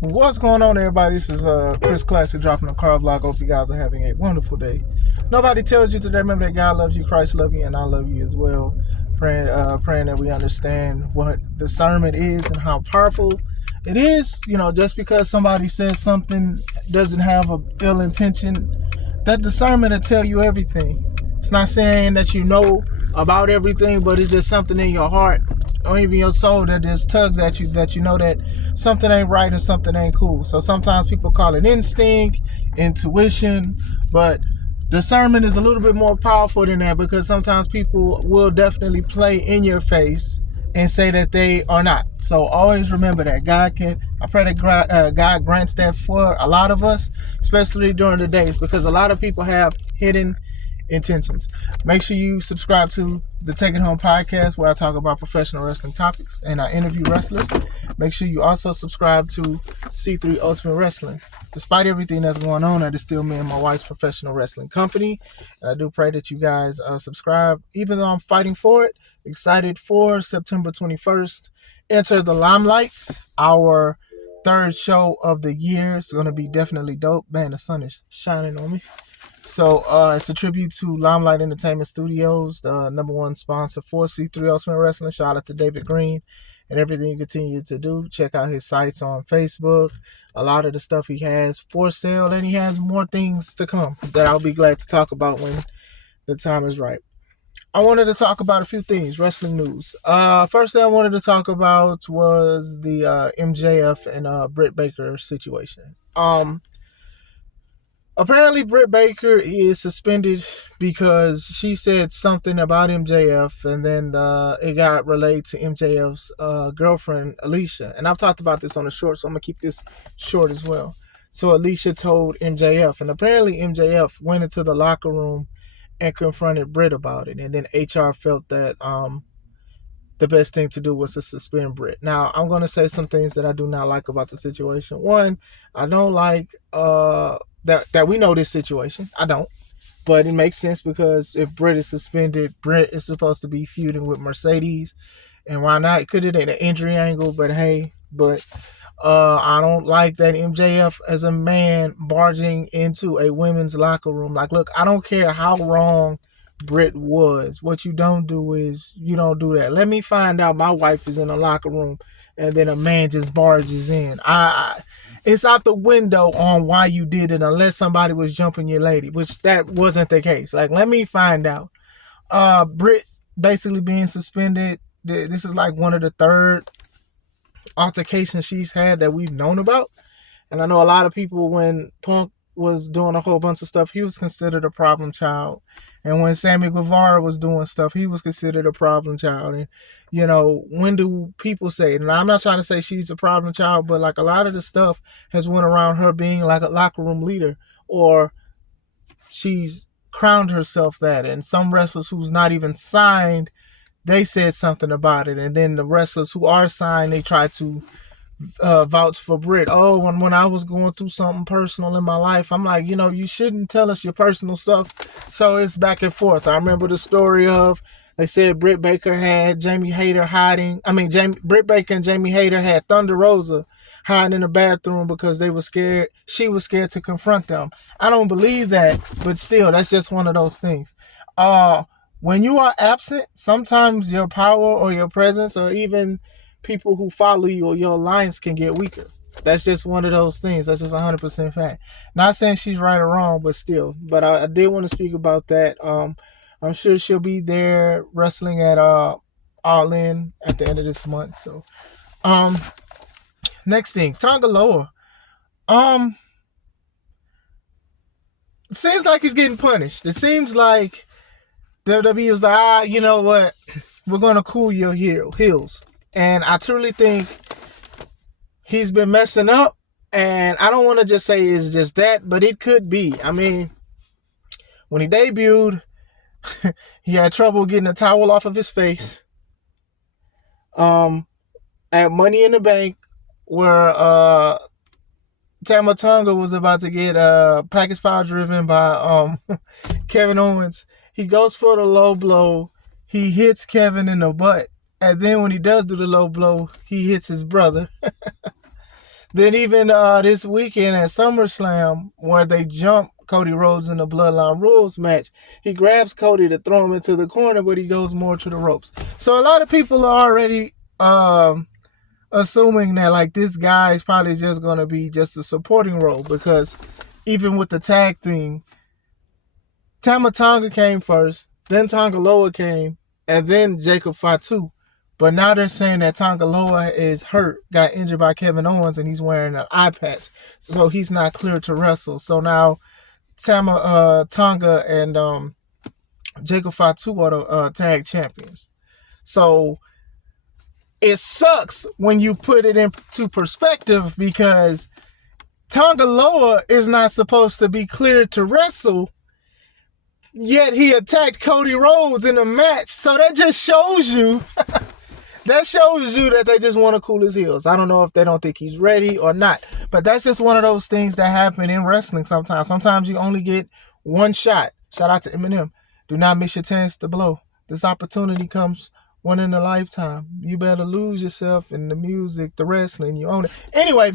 What's going on, everybody? This is Chris Classic dropping a car vlog. Hope you guys are having a wonderful day. Nobody tells you today. Remember that God loves you, Christ loves you, and I love you as well. Praying that we understand what discernment is and how powerful it is. You know, just because somebody says something doesn't have a ill intention, that discernment will tell you everything. It's not saying that you know about everything, but it's just something in your heart or even your soul that just tugs at you, that you know that something ain't right and something ain't cool. So sometimes people call it instinct, intuition, but discernment is a little bit more powerful than that, because sometimes people will definitely play in your face and say that they are not. So always remember that I pray that God grants that for a lot of us, especially during the days, because a lot of people have hidden intentions. Make sure you subscribe to the Take It Home podcast, where I talk about professional wrestling topics and I interview wrestlers. Make sure you also subscribe to C3 Ultimate Wrestling. Despite everything that's going on, that is still me and my wife's professional wrestling company. And I do pray that you guys subscribe, even though I'm fighting for it. Excited for September 21st. Enter the Limelights, our third show of the year. It's going to be definitely dope. Man, the sun is shining on me. So it's a tribute to Limelight Entertainment Studios, the number one sponsor for C3 Ultimate Wrestling. Shout out to David Green and everything he continues to do. Check out his sites on Facebook. A lot of the stuff he has for sale, and he has more things to come that I'll be glad to talk about when the time is right. I wanted to talk about a few things, wrestling news. First thing I wanted to talk about was the MJF and Britt Baker situation. Apparently, Britt Baker is suspended because she said something about MJF, and then it got relayed to MJF's girlfriend, Alicia. And I've talked about this on the short, so I'm going to keep this short as well. So Alicia told MJF, and apparently MJF went into the locker room and confronted Britt about it. And then HR felt that the best thing to do was to suspend Britt. Now, I'm going to say some things that I do not like about the situation. One, I don't like that we know this situation. I don't. But it makes sense, because if Britt is suspended, Britt is supposed to be feuding with Mercedes. And why not? Could it in an injury angle, but hey. But I don't like that MJF as a man barging into a women's locker room. Like, look, I don't care how wrong Britt was. What you don't do is you don't do that. Let me find out my wife is in a locker room and then a man just barges in. It's out the window on why you did it, unless somebody was jumping your lady, which that wasn't the case. Like, let me find out. Britt basically being suspended. This is like one of the third altercations she's had that we've known about. And I know a lot of people, when Punk was doing a whole bunch of stuff, he was considered a problem child. And when Sammy Guevara was doing stuff, he was considered a problem child. And, you know, when do people say it? And I'm not trying to say she's a problem child, but like a lot of the stuff has went around her being like a locker room leader, or she's crowned herself that. And some wrestlers who's not even signed, they said something about it. And then the wrestlers who are signed, they try to vouch for Britt. Oh, when I was going through something personal in my life, I'm like, you shouldn't tell us your personal stuff. So it's back and forth. I remember the story of, they said Britt Baker had Jamie Hayter hiding. Britt Baker and Jamie Hayter had Thunder Rosa hiding in the bathroom because they were scared. She was scared to confront them. I don't believe that, but still, that's just one of those things. When you are absent, sometimes your power or your presence, or even people who follow you or your alliance, can get weaker. That's just one of those things. That's just 100% fact. Not saying she's right or wrong, but still. But I did want to speak about that. I'm sure she'll be there wrestling at All In at the end of this month. So, next thing, Tanga Loa. It seems like he's getting punished. It seems like WWE was like, you know what? We're going to cool your heels. And I truly think he's been messing up. And I don't want to just say it's just that, but it could be. I mean, when he debuted, he had trouble getting a towel off of his face. At Money in the Bank, where Tanga was about to get package power driven by Kevin Owens, he goes for the low blow. He hits Kevin in the butt. And then when he does do the low blow, he hits his brother. Then even this weekend at SummerSlam, where they jump Cody Rhodes in the Bloodline Rules match, he grabs Cody to throw him into the corner, but he goes more to the ropes. So a lot of people are already assuming that like this guy is probably just going to be just a supporting role, because even with the tag thing, Tanga came first, then Tanga Loa came, and then Jacob Fatu. But now they're saying that Tanga Loa is hurt, got injured by Kevin Owens, and he's wearing an eye patch. So he's not clear to wrestle. So now Tanga and Jacob Fatu are the tag champions. So it sucks when you put it into perspective, because Tanga Loa is not supposed to be cleared to wrestle, yet he attacked Cody Rhodes in a match. So that just shows you that they just want to cool his heels. I don't know if they don't think he's ready or not, but that's just one of those things that happen in wrestling sometimes. Sometimes you only get one shot. Shout out to Eminem. Do not miss your chance to blow. This opportunity comes one in a lifetime. You better lose yourself in the music, the wrestling, you own it. Anyway,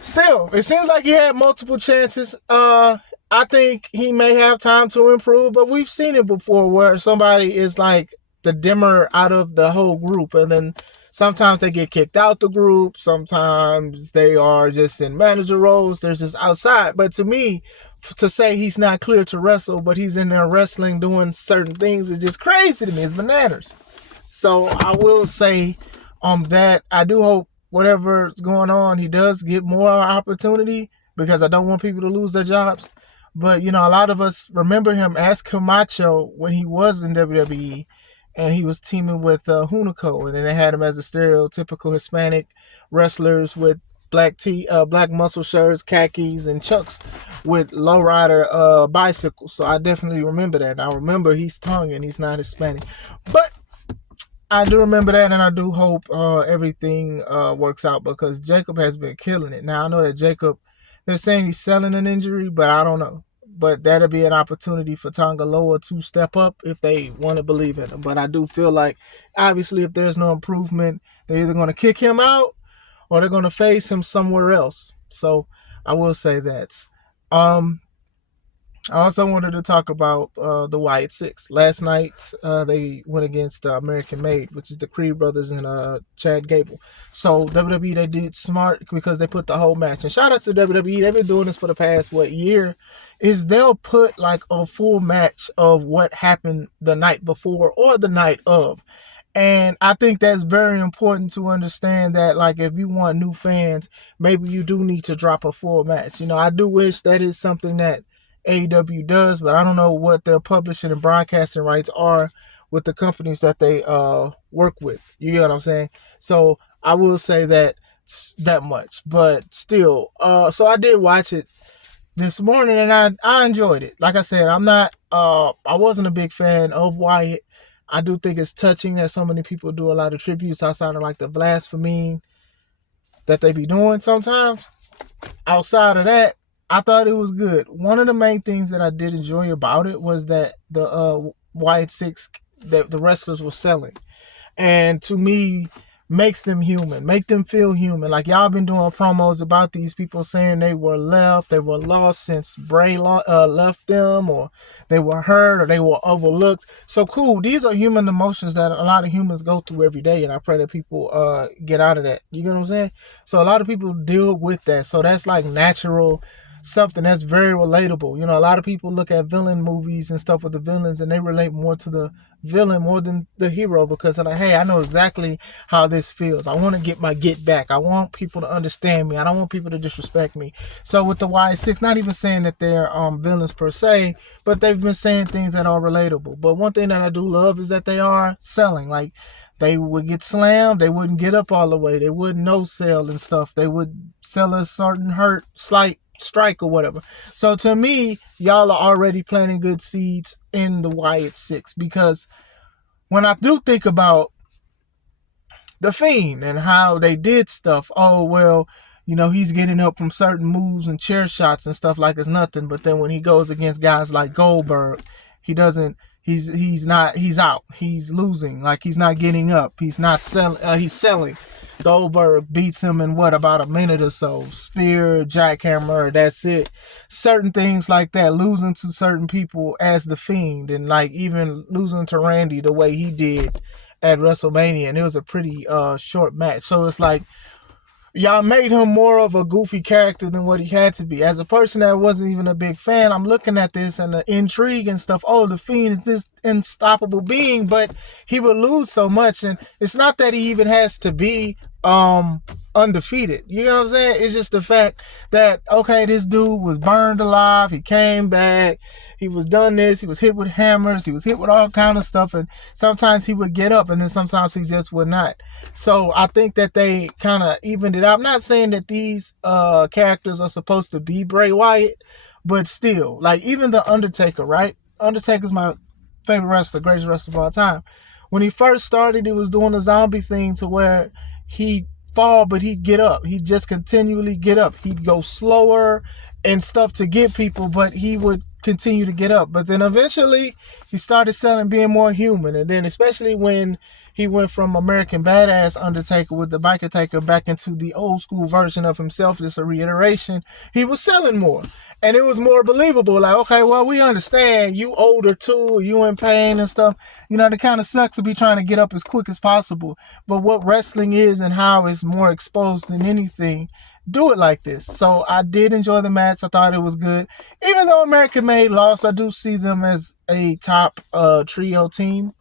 still, it seems like he had multiple chances. I think he may have time to improve, but we've seen it before where somebody is like the dimmer out of the whole group, and then sometimes they get kicked out the group, sometimes they are just in manager roles, they're just outside. But to me, to say he's not clear to wrestle, but he's in there wrestling, doing certain things, is just crazy to me. It's bananas. So I will say that I do hope whatever's going on, he does get more opportunity, because I don't want people to lose their jobs. But, you know, a lot of us remember him as Camacho when he was in WWE, and he was teaming with Hunico, and then they had him as a stereotypical Hispanic wrestlers with black muscle shirts, khakis, and chucks with lowrider bicycles. So I definitely remember that. And I remember he's Tongan, he's not Hispanic. But I do remember that, and I do hope everything works out, because Jacob has been killing it. Now, I know that Jacob, they're saying he's selling an injury, but I don't know. But that'll be an opportunity for Tanga Loa to step up if they want to believe in him. But I do feel like, obviously, if there's no improvement, they're either going to kick him out or they're going to face him somewhere else. So I will say that. I also wanted to talk about the Wyatt Six. Last night, they went against American Made, which is the Creed brothers and Chad Gable. So WWE, they did smart, because they put the whole match. And shout out to WWE. They've been doing this for the past, year? Is they'll put like a full match of what happened the night before or the night of. And I think that's very important to understand that, like, if you want new fans, maybe you do need to drop a full match. You know, I do wish that is something that AEW does, but I don't know what their publishing and broadcasting rights are with the companies that they work with. You get what I'm saying? So I will say that much. But still, so I did watch it this morning, and I enjoyed it. Like I said, I wasn't a big fan of Wyatt. I do think it's touching that so many people do a lot of tributes outside of like the blasphemy that they be doing sometimes. Outside of that, I thought it was good. One of the main things that I did enjoy about it was that the Wyatt Six, that the wrestlers were selling. And to me, makes them human, make them feel human. Like, y'all been doing promos about these people saying they were lost since Bray left them, or they were hurt, or they were overlooked. So cool. These are human emotions that a lot of humans go through every day, and I pray that people get out of that. You get what I'm saying? So a lot of people deal with that. So that's like natural, something that's very relatable. You know, a lot of people look at villain movies and stuff with the villains, and they relate more to the villain more than the hero, because they're like, hey, I know exactly how this feels. I want to get my get back. I want people to understand me. I don't want people to disrespect me. So with the Wyatt Six, not even saying that they're villains per se, but they've been saying things that are relatable. But one thing that I do love is that they are selling. Like, they would get slammed, they wouldn't get up all the way, they wouldn't no-sell and stuff. They would sell a certain hurt, slight strike or whatever. So to me, y'all are already planting good seeds in the Wyatt Six, because when I do think about the Fiend and how they did stuff, oh, well, you know, he's getting up from certain moves and chair shots and stuff like it's nothing. But then when he goes against guys like Goldberg, he's out. He's losing. Like, he's not getting up. He's not selling. He's selling. Goldberg beats him in about a minute or so. Spear, jackhammer, that's it. Certain things like that, losing to certain people as the Fiend, and like even losing to Randy the way he did at WrestleMania, and it was a pretty short match. So it's like, y'all made him more of a goofy character than what he had to be. As a person that wasn't even a big fan, I'm looking at this and the intrigue and stuff. Oh, the Fiend is this unstoppable being, but he would lose so much. And it's not that he even has to be undefeated. You know what I'm saying? It's just the fact that, okay, this dude was burned alive. He came back. He was done this. He was hit with hammers. He was hit with all kind of stuff. And sometimes he would get up and then sometimes he just would not. So I think that they kind of evened it out. I'm not saying that these characters are supposed to be Bray Wyatt, but still, like even the Undertaker, right? Undertaker's my favorite wrestler, greatest wrestler of all time. When he first started, he was doing the zombie thing to where he'd fall, but he'd get up. He'd just continually get up. He'd go slower and stuff to get people, but he would continue to get up. But then eventually he started selling, being more human. And then especially when he went from American Badass Undertaker with the Biker Taker back into the old school version of himself, just a reiteration, he was selling more. And it was more believable. Like, okay, well, we understand you older too, you in pain and stuff. You know, it kind of sucks to be trying to get up as quick as possible. But what wrestling is and how it's more exposed than anything, do it like this. So I did enjoy the match. I thought it was good. Even though American Made lost, I do see them as a top trio team.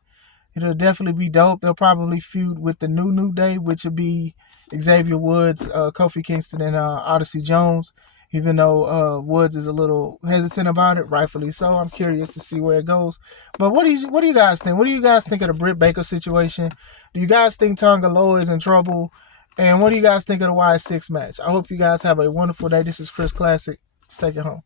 It'll definitely be dope. They'll probably feud with the New Day, which would be Xavier Woods, Kofi Kingston, and Odyssey Jones. Even though Woods is a little hesitant about it, rightfully so. I'm curious to see where it goes. But what do you guys think? What do you guys think of the Britt Baker situation? Do you guys think Tanga Loa is in trouble? And what do you guys think of the Y6 match? I hope you guys have a wonderful day. This is Chris Classic. Let's take it home.